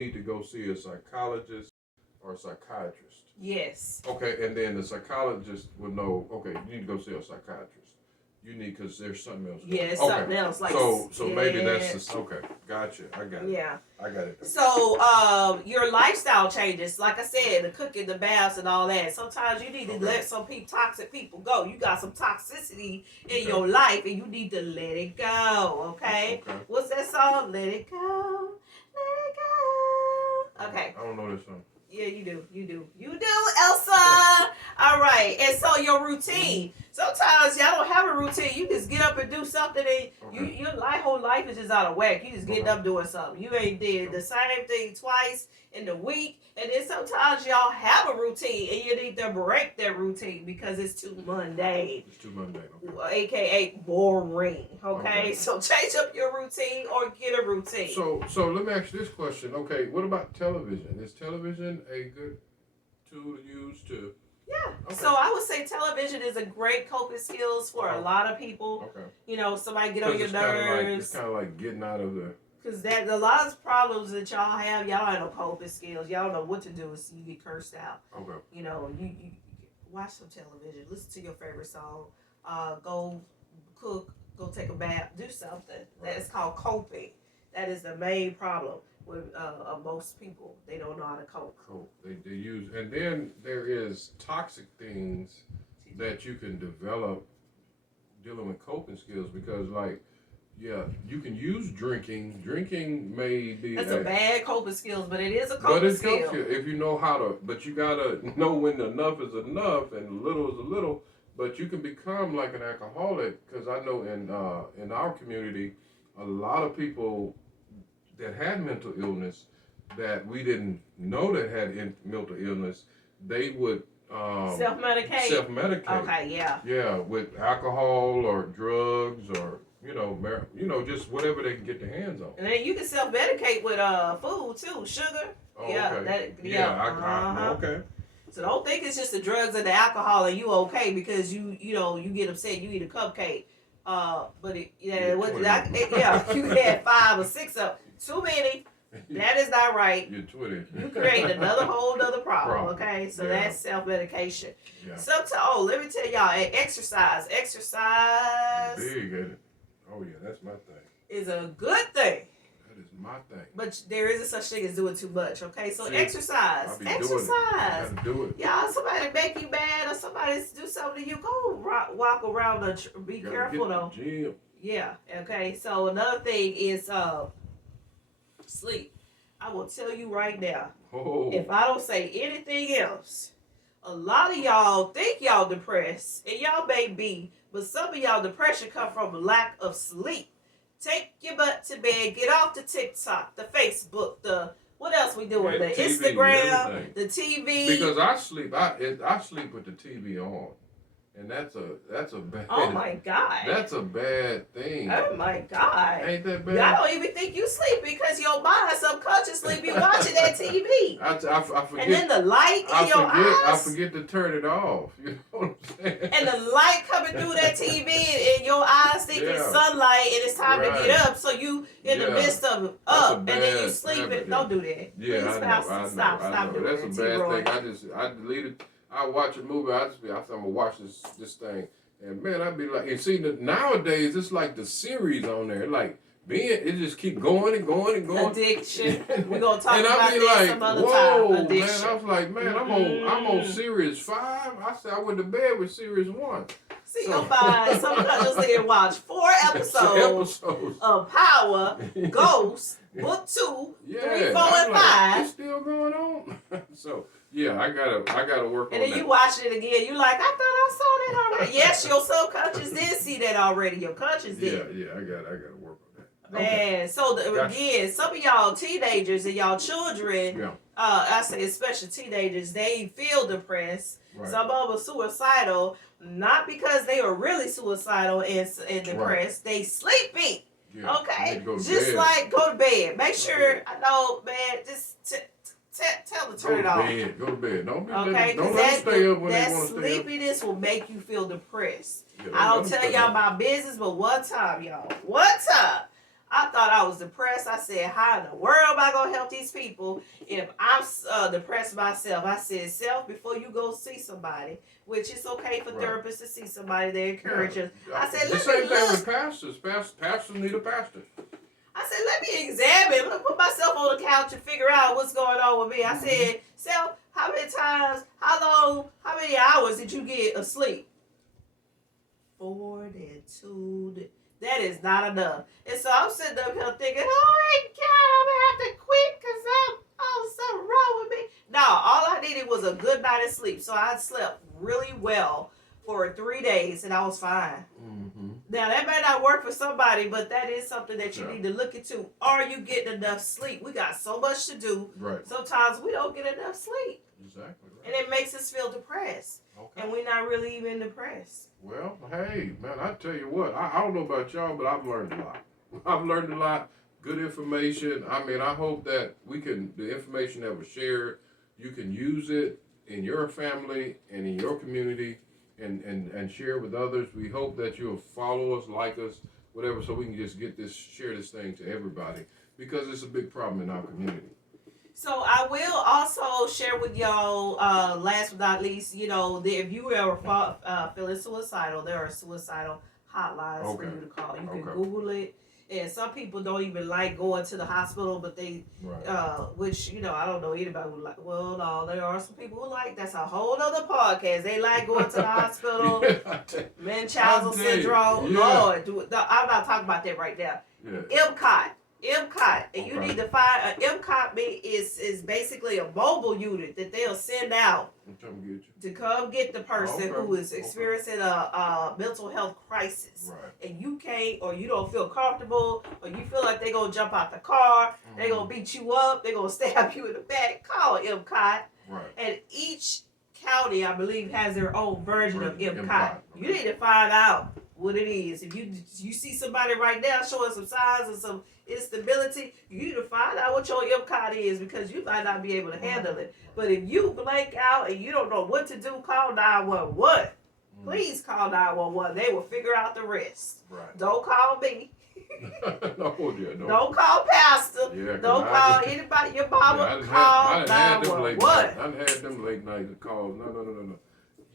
need to go see a psychologist or a psychiatrist. Yes. Okay, and then the psychologist would know. Okay, you need to go see a psychiatrist. You need because there's something else Yeah, going it's on. something Okay, else. Like, so maybe yeah. that's the okay. Gotcha. I got it. Yeah. I got it. So, your lifestyle changes. Like I said, the cooking, the baths, and all that. Sometimes you need to let some toxic people go. You got some toxicity in your life, and you need to let it go. Okay? What's that song? Let it go. Let it go. Okay. I don't know this song. Yeah, you do. You do. You do, Elsa. All right. And so your routine. Sometimes y'all don't have a routine. You just get up and do something, and your whole life is just out of whack. You just getting up doing something. You ain't did the same thing twice in the week. And then sometimes y'all have a routine, and you need to break that routine because it's too mundane. It's too mundane. Okay. AKA boring. Okay? So change up your routine or get a routine. So let me ask you this question. Okay, what about television? Is television a good tool to use to? Yeah. Okay. So I would say television is a great coping skills for a lot of people. Okay. You know, somebody get on your nerves. It's kind of like getting out of the. Because a lot of problems that y'all have don't have no coping skills. Y'all don't know what to do. So you get cursed out. Okay. You know, you watch some television. Listen to your favorite song. Go cook. Go take a bath. Do something. Right. That is called coping. That is the main problem with most people. They don't know how to cope. They use, and then there is toxic things that you can develop dealing with coping skills because, like, yeah, you can use drinking. Drinking may be that's a bad coping skills, but it is a coping skill. But it helps you if you know how to. But you gotta know when enough is enough and little is a little. But you can become like an alcoholic because I know in our community, a lot of people that had mental illness that we didn't know that had mental illness, they would self-medicate. Okay, yeah. Yeah, with alcohol or drugs or just whatever they can get their hands on. And then you can self-medicate with food too, sugar. Oh, okay. Okay. So don't think it's just the drugs and the alcohol and you okay because you get upset you eat a cupcake. You had 5 or 6 of too many. That is not right. You're 20. You create another whole other problem. Okay, so that's self-medication. Yeah. Sometimes, let me tell y'all, exercise. Big, ain't it? Oh yeah, that's my thing. Is a good thing. That is my thing. But there isn't such thing as doing too much. Okay, so exercise. Exercise. Do it. Y'all, somebody make you mad or somebody do something to you, go walk around. Be careful though. Gym. Yeah. Okay. So another thing is sleep. I will tell you right now. Oh. If I don't say anything else, a lot of y'all think y'all depressed, and y'all may be, but some of y'all depression come from a lack of sleep. Take your butt to bed. Get off the TikTok, the Facebook, what else we doing? The TV, Instagram, the TV. Because I sleep with the TV on. And that's a bad. Oh my God. That's a bad thing. Oh my God. Ain't that bad? Y'all don't even think you sleep because your mind subconsciously be watching that TV. I forget. And then the light in your eyes. I forget to turn it off. You know what I'm saying? And the light coming through that TV and your eyes thinking sunlight and it's time to get up. So you in the midst of up and then you sleeping. Don't do that. Yeah, please, I know. Stop doing that. That's a bad thing. I deleted. I watch a movie. I'm gonna watch this thing, and man, I'd be like, and see, nowadays it's like the series on there, like it just keep going and going and going. Addiction. We're gonna talk about that some other time. Addiction. Man, I was like, man, I'm on series 5. I said I went to bed with series 1. See, nobody. Subconsciously watch 4 episodes of Power, Ghost, Book 2, 3, 4, and 5. It's still going on. So. Yeah, I gotta work on that. And then you watch it again. You like, I thought I saw that already. Yes, your subconscious did see that already. Your conscious did. Yeah, I gotta work on that. Man, okay. So again, some of y'all teenagers and y'all children, I say especially teenagers, they feel depressed. Right. Some of them are suicidal, not because they are really suicidal and depressed. Right. They sleepy. Yeah, okay, just like go to bed. Make sure I know, man. Just. Tell them to turn it off. Go to bed. Don't let them stay up when they want to stay up. That sleepiness will make you feel depressed. Yeah, I don't tell y'all my business, but one time, I thought I was depressed. I said, how in the world am I going to help these people if I'm depressed myself? I said, self, before you go see somebody, which is okay for therapists to see somebody, they encourage us. I said, the same thing with pastors. Pastors need a pastor. I said, let me examine, let me put myself on the couch and figure out what's going on with me. I said, self, how many times, how long, how many hours did you get of sleep? 4, then 2, that is not enough. And so I'm sitting up here thinking, oh my God, I'm going to have to quit because something wrong with me. No, all I needed was a good night of sleep. So I slept really well for 3 days and I was fine. Now, that may not work for somebody, but that is something that you need to look into. Are you getting enough sleep? We got so much to do. Right. Sometimes we don't get enough sleep. Exactly. Right. And it makes us feel depressed. Okay. And we're not really even depressed. Well, hey, man, I tell you what, I don't know about y'all, but I've learned a lot. I've learned a lot. Good information. I mean, I hope that the information that was shared, you can use it in your family and in your community and share with others. We hope that you'll follow us, like us, whatever, so we can just share this thing to everybody because it's a big problem in our community. So I will also share with y'all, last but not least, if you ever feeling suicidal, there are suicidal hotlines for you to call. You can Google it. And some people don't even like going to the hospital, but they, which, I don't know anybody who like, well, no, there are some people who like, that's a whole other podcast. They like going to the hospital, Munchausen syndrome. Lord, I'm not talking about that right now. MCOT, and you need to find MCOT is basically a mobile unit that they'll send out to come get the person who is experiencing a mental health crisis, and you can't, or you don't feel comfortable, or you feel like they're gonna jump out the car, they're gonna beat you up, they're gonna stab you in the back. Call MCOT, and each county, I believe, has their own version of MCOT. You need to find out what it is. If you see somebody right now showing some signs of some instability, you need to find out what your MCOT is because you might not be able to handle it. But if you blank out and you don't know what to do, call 911. Please call 911. They will figure out the rest. Don't call me. No. Don't call Pastor. Don't call anybody. Your mama. Call 911. I had them late night calls. No.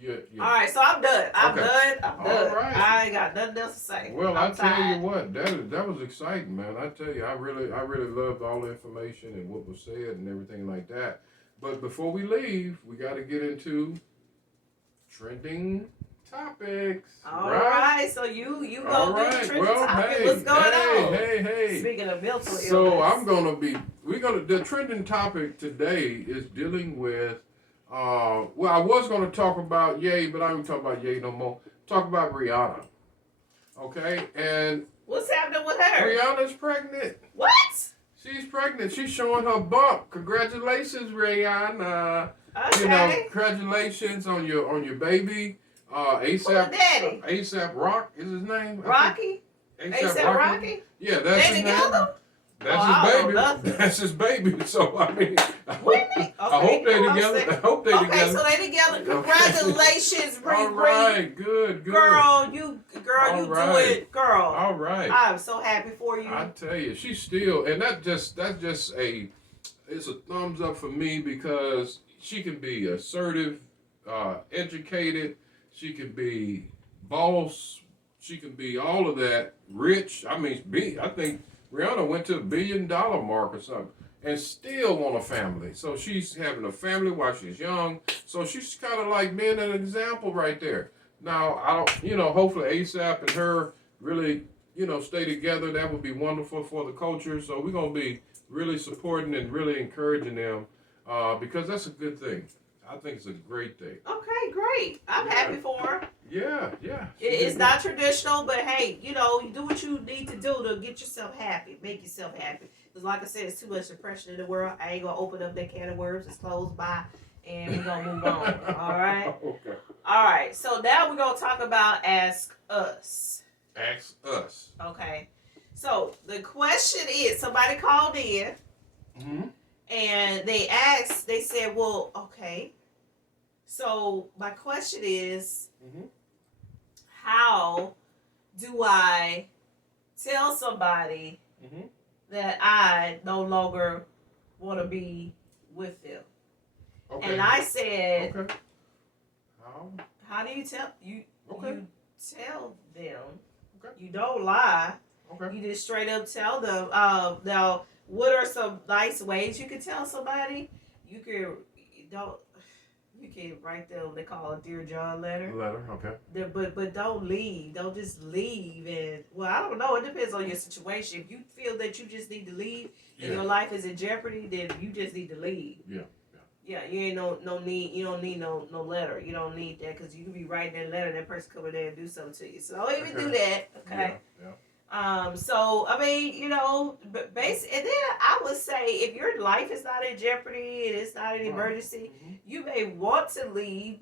Yeah. All right, so I'm done. I'm done. All right. I ain't got nothing else to say. Well, I tell you what, that was exciting, man. I tell you, I really loved all the information and what was said and everything like that. But before we leave, we got to get into trending topics. All right. So you go do the trending topic. What's going on? Hey. Speaking of mental illness. So the trending topic today is dealing with. I was going to talk about Ye, but I don't talk about Ye no more. Talk about Rihanna. Okay? And what's happening with her? Rihanna's pregnant. What? She's pregnant. She's showing her bump. Congratulations, Rihanna. Okay. Congratulations on your baby. ASAP. Daddy? ASAP Rock is his name. Rocky? ASAP Rocky? Yeah, that's his name. That's his baby. That's his baby. So I mean, I hope they together. Okay, so they together. Congratulations, Riri. All right, good. Girl, you do it, girl. All right. I'm so happy for you. I tell you, she's still, and that's just it's a thumbs up for me because she can be assertive, educated. She can be boss. She can be all of that. Rich. I think Rihanna went to $1 billion mark or something and still want a family. So she's having a family while she's young. So she's kind of like being an example right there. Now, hopefully ASAP and her really, stay together. That would be wonderful for the culture. So we're going to be really supporting and really encouraging them because that's a good thing. I think it's a great thing. Okay, great. I'm happy for her. Yeah. It's not traditional, but hey, you do what you need to do to get yourself happy. Make yourself happy. Because like I said, it's too much depression in the world. I ain't going to open up that can of worms. It's closed by. And we're going to move on. All right? Okay. All right. So now we're going to talk about Ask Us. Ask Us. Okay. So the question is, somebody called in. Mm-hmm. And they said, well, okay. So my question is, how do I tell somebody that I no longer want to be with them. Okay. And I said, okay. How do you tell you? Okay. You tell them. Okay. You don't lie. Okay. You just straight up tell them. Now, what are some nice ways you can tell somebody? You can write them. They call it Dear John letter. Okay. But don't leave. Don't just leave. And well, I don't know. It depends on your situation. If you feel that you just need to leave and your life is in jeopardy, then you just need to leave. Yeah, you ain't no need. You don't need no letter. You don't need that because you can be writing that letter. That person come in there and do something to you. So don't even do that. Okay. Yeah. So I mean, but basically, and then I would say if your life is not in jeopardy and it's not an emergency, you may want to leave.